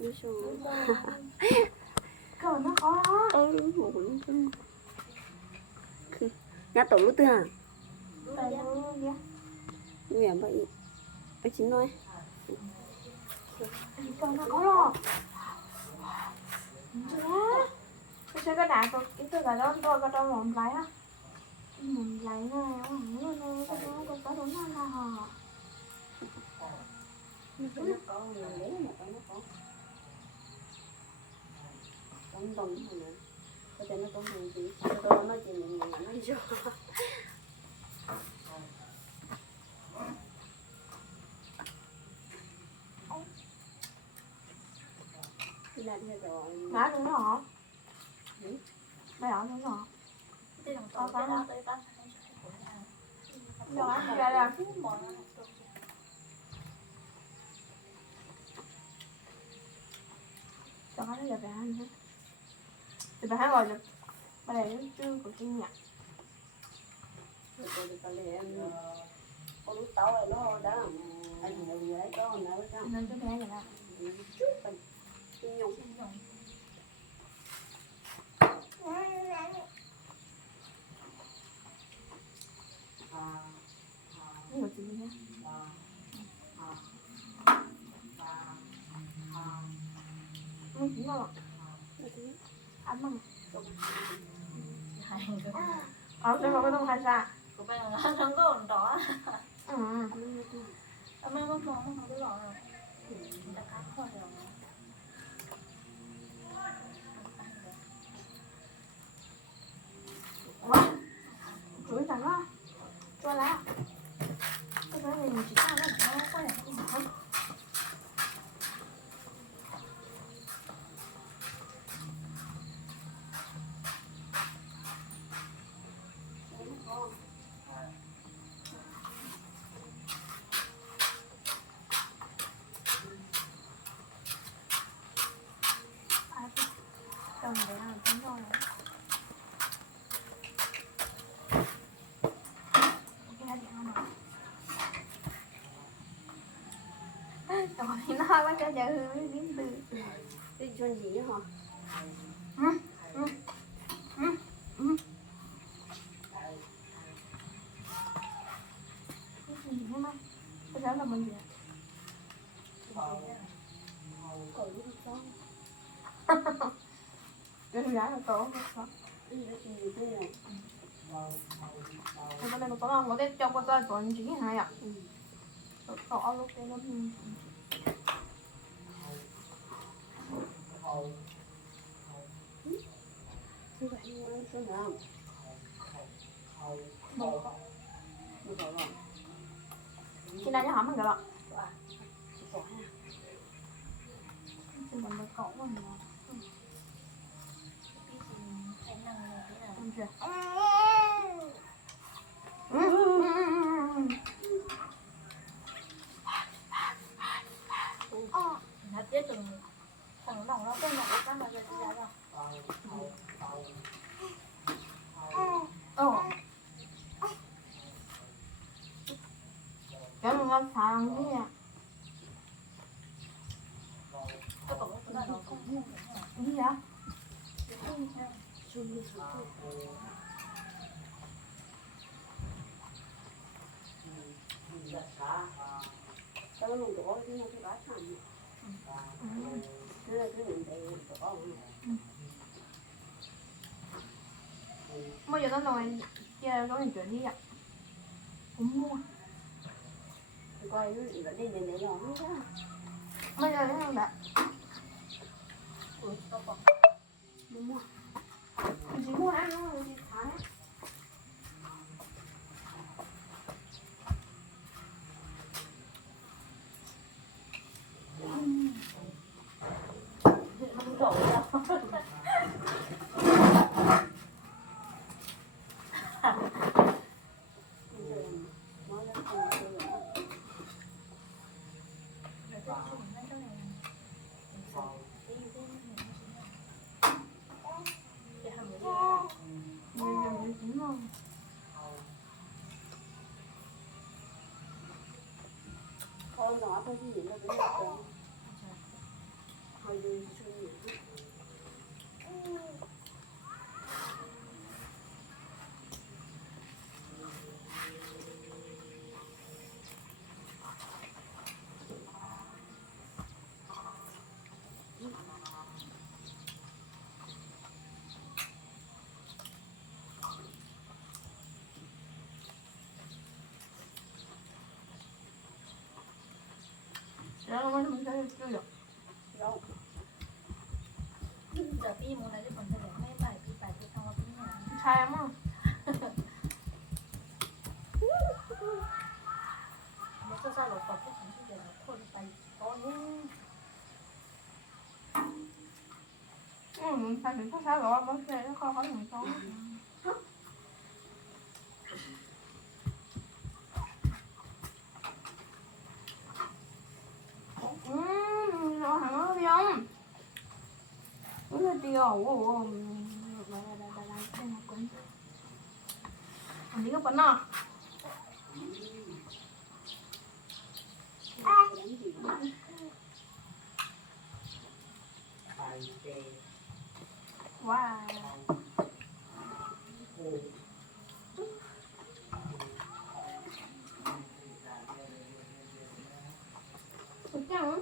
nói chung cờ nó khó đó ơ ngủ nói chung nhà tổ lúc tư à nguy hiểm vậy anh chín thôi cờ nó khó đó cái chơi cái đá có cái cái cái đó tôi có trong một lấy á một lấy này cái nó nó có cái có cái đúng là cái nó có người lấy mà có nó có không vòng mà có thể nó có người gì tôi nói chuyện mình nhàng nó cho đi làm theo rồi ngã đúng rồi mày ở đúng rồi Cái thằng to cái đó. tới con rồi ra ra cho nó giờ về ăn hết thì bà hát rồi nè bà này nó chưa kinh nhạc. Rồi rồi có lẽ em có lúc tao ấy nó đó. Anh đừng lấy có nó nên cái bé này là trước mình kinh nhung nhiều gì nhá ừ đúng rồi ăn măng Hai cái ở đây mà có đông hay sao của bây giờ nó không có ổn đó ừ Em mới có món không biết rõ rồi Người ta cắt khỏi rồi wow chuối rằng đó cho lá cái đó này mình chỉ ăn nó nó có đẹp không Chồng để làm tính rồi Ok, điện không ạ? Nó quá trời trời hư biến từ cái chuyện gì hả? Cái gì thế mà? Cái đó là mình gì còn đó Cái đó là tổ cái gì thế này nó tổ là một cái trong cái tổ tổ chỉ hai ạ? Tổ lúc cái nó như vậy anh sao nào một nó gọi là khi nào cho hỏng mình gọi là có ha Chứ còn nó Cái năng Không chưa Ừ, ừ, ừ, ừ, ừ. Nó biết rồi Thằng nó nó cái nó cái mà giờ ra rồi Ồ Cái mình ngon thằng thế nè Cái cổ cái đó nó không mua Cái gì vậy? chung như thế tao luôn có cái nó cái bát thành thế là cái mình để có Bây giờ nó nói Giờ có mình chuyển đi ạ Cũng mua coi nó đi đi để để nó ra Bây giờ nó đã Ui, có bọc đúng không Mình chỉ mua ăn thôi, mình chỉ thả hết Không đổ đâu bây giờ nói ra không được Nó cái chủng nó cái này Cái gì thế Cái hầm cái gì Mình giờ mình chỉ mua thôi nó thôi gì nó cũng được จากพี่มูลนิธิผลเฉลิมไม่ไปพี่ไปที่ทำว่าพี่เนี่ย 자영 아. 먹고 살 오빠 꼭 간식에 넣고 오빠 너는 응, 다 괜찮 아. 너가 먹게 해서 가서 가면 돼. Ui, là tiêu, ồ, đây là quên Anh đi có bánh à? làm gì Wow Được chưa?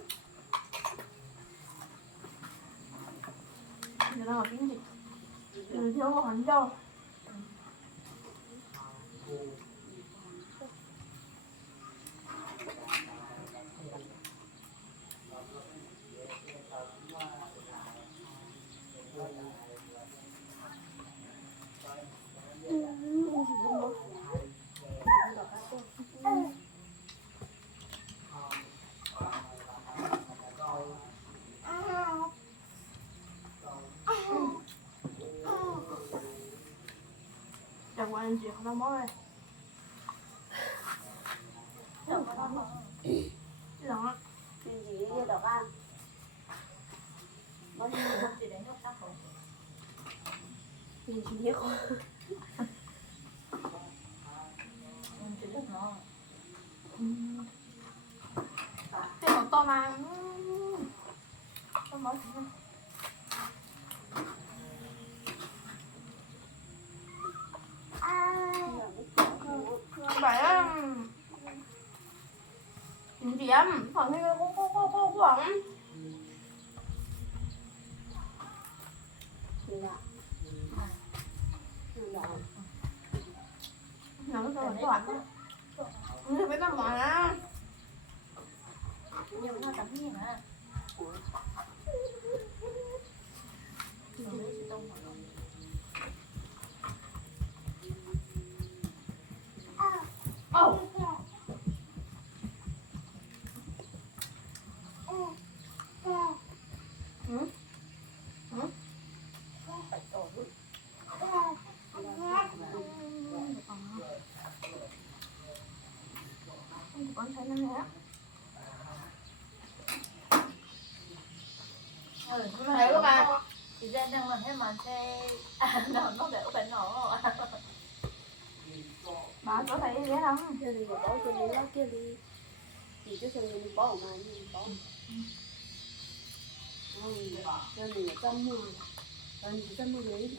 Giờ nào tiếng gì? Giờ thiếu có hẳn đâu Chẳng của anh chị không 완전 하나 먹어야 Hãy subscribe cho kênh Ghiền Mì Gõ Để không bỏ lỡ những video hấp dẫn Chị em Phần cái cô cô cô cô của ổng là là Nó có แต่ sao ได้ của ổng Nó phải tao mà ยังน่าจะพี่นะมันไม่ใช่ต้องหัวเรา Ồ น thấy không bạn chị dân đang làm hết món xe à nó nó để phải nổ bà có thấy ghé không thì đi bỏ chưa đi đó kia đi chị cứ xem đi bỏ mà đi bỏ rồi nên mình trong mưa rồi mình trong mưa lấy đi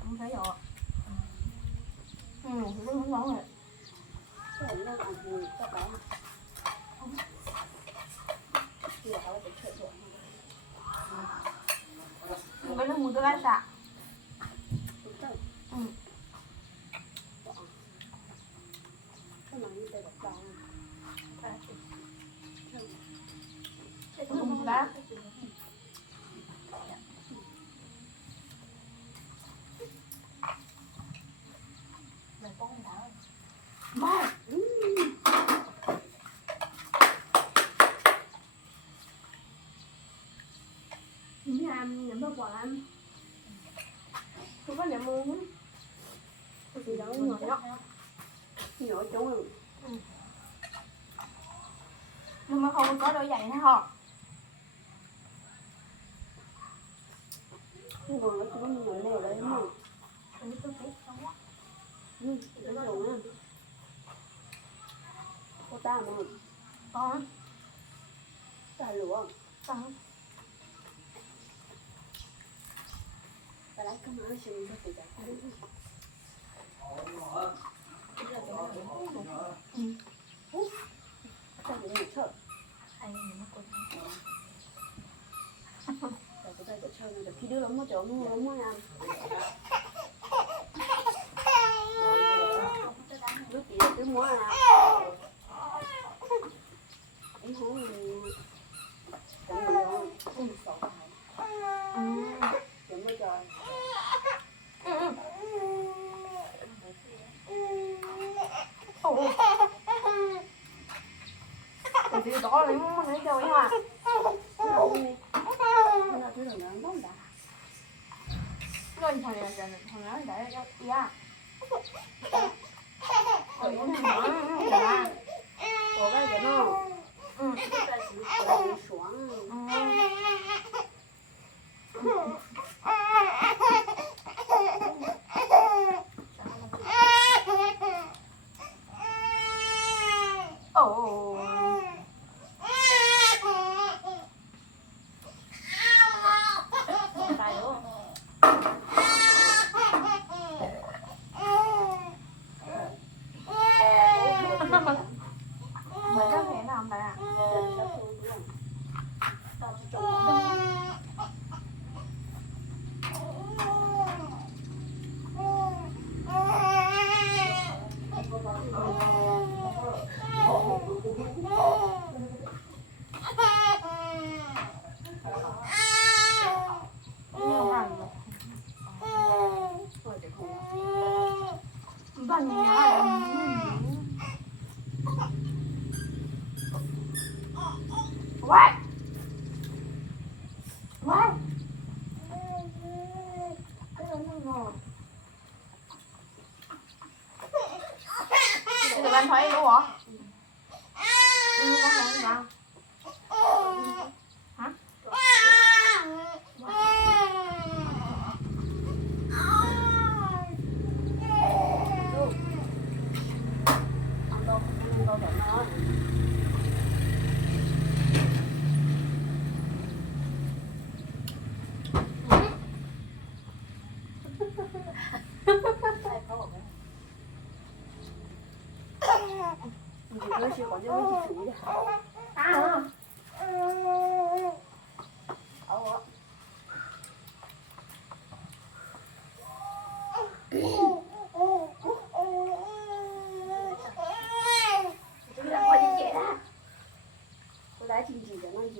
Không thấy rồi Ừ, thì nó không nóng rồi cái này nó làm gì các bạn chưa có được chuyện được Một cái nước mùi tôi lại xạ đúng không? Ừ. lắm không có nhà mua nữa cái gì đó. Nhỏ nhỏ nhỏ chúng rồi nhưng mà không có đôi giày ha họ. Nhưng mà nó cũng nhỏ leo đấy mà Ini tuh sih, semua. ừ cái dùng á cô ta mà. Có ta lúa có ta lấy cái má xin cho chị cả không bị một sợ Ay, ini mah. Tao. What? Thì nó chỉ có những cái đấy À, ấu Chúng những chuyện đó. cô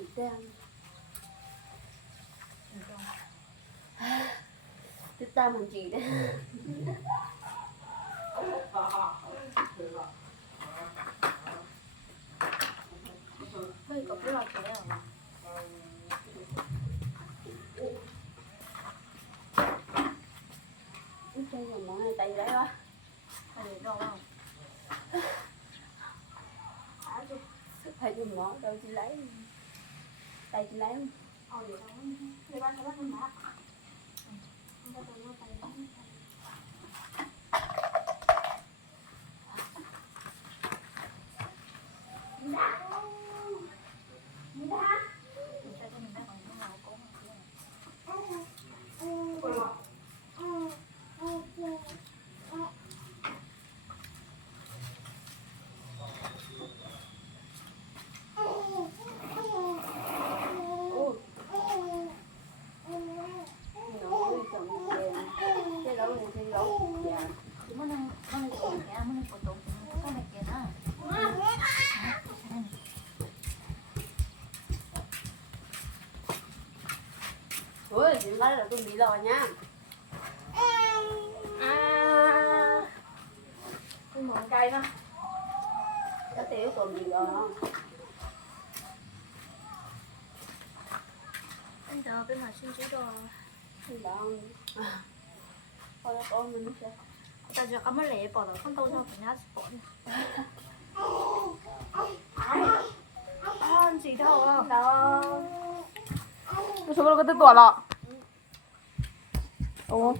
tên tức ta mình chỉ đấy Hơi có cái lọt cái nào. Út cho vào món này tay đấy quá Hay đâu không? thầy dùng món đâu chỉ lấy tay chỉ lấy Ờ, để đó. Để ba cho bác ăn bát. Chúng ta còn nó tay đó. Chúng ta cho mình đã còn cái nào cũng không biết. ô nó đi chồng đèn cái đó là cái gấu dạ Cuma nang nang itu ya, mana foto. Kan ada kena lấy là chuẩn bị rồi nhá, à. Cái món cay đó cái tiểu còn bị rồi. Không anh chờ bên mà xin chữ đồ. Không thôi đã con mình sẽ ta giờ có mấy lệ bỏ rồi không tôi đâu phải nhát bọn con gì đâu đâu 为什么我跟他躲了？ 아. 어.